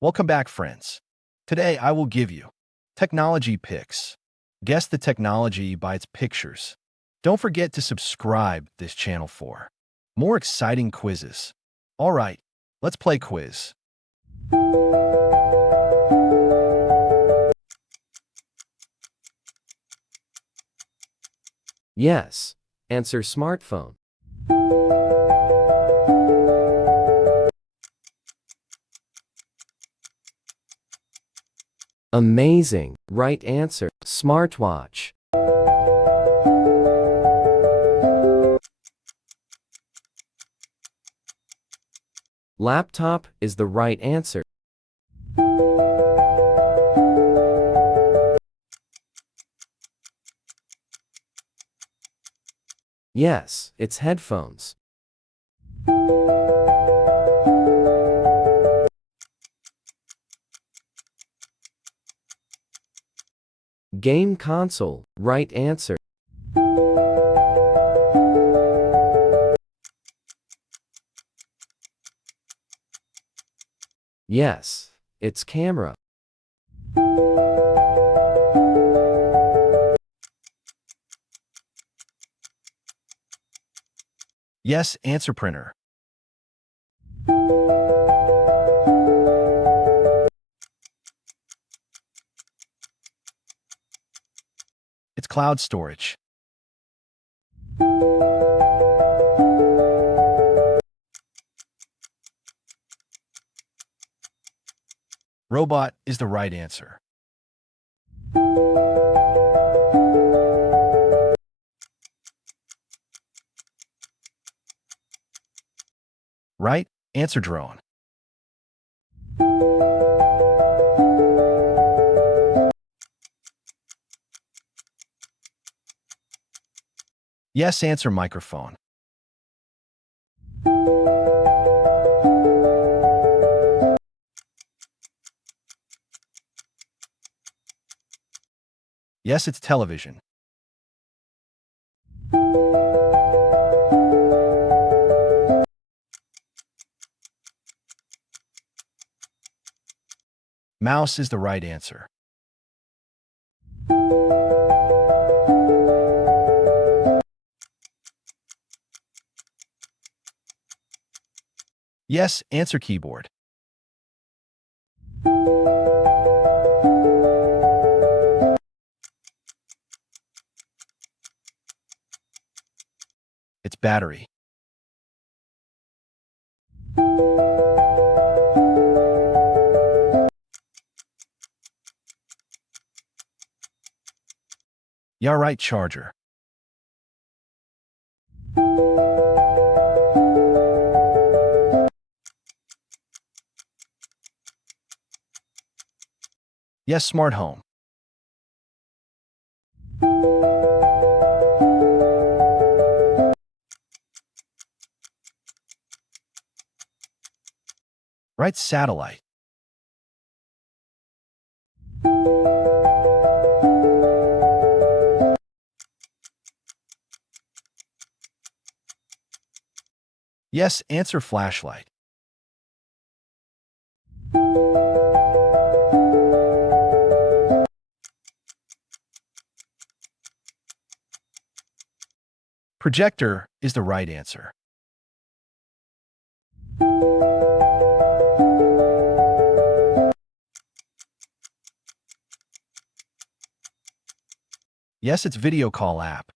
Welcome back, friends. Today I will give you technology picks. Guess the technology by its pictures. Don't forget to subscribe this channel for more exciting quizzes. All right, let's play quiz. Yes. Answer smartphone. Amazing. Right answer. Smartwatch. Laptop is the right answer. Yes, it's headphones. Game console. Right answer. Yes, it's camera. Yes, answer printer. It's cloud storage. Robot is the right answer. Right answer drone. Yes, answer microphone. Yes, it's television. Mouse is the right answer. Yes, answer keyboard. It's battery. Yeah, right, charger. Yes, smart home. Right, satellite. Yes, answer flashlight. Projector is the right answer. Yes, it's video call app.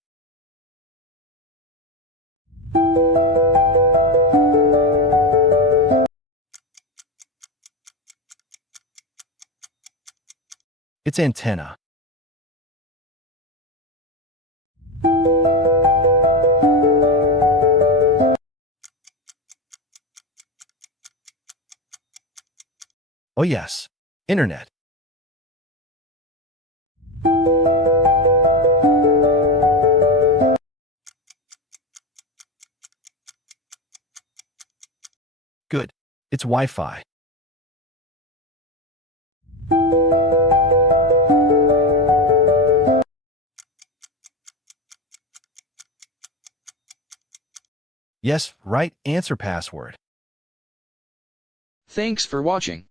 It's antenna. Oh yes, internet. Good. It's Wi-Fi. Yes, right answer password. Thanks for watching.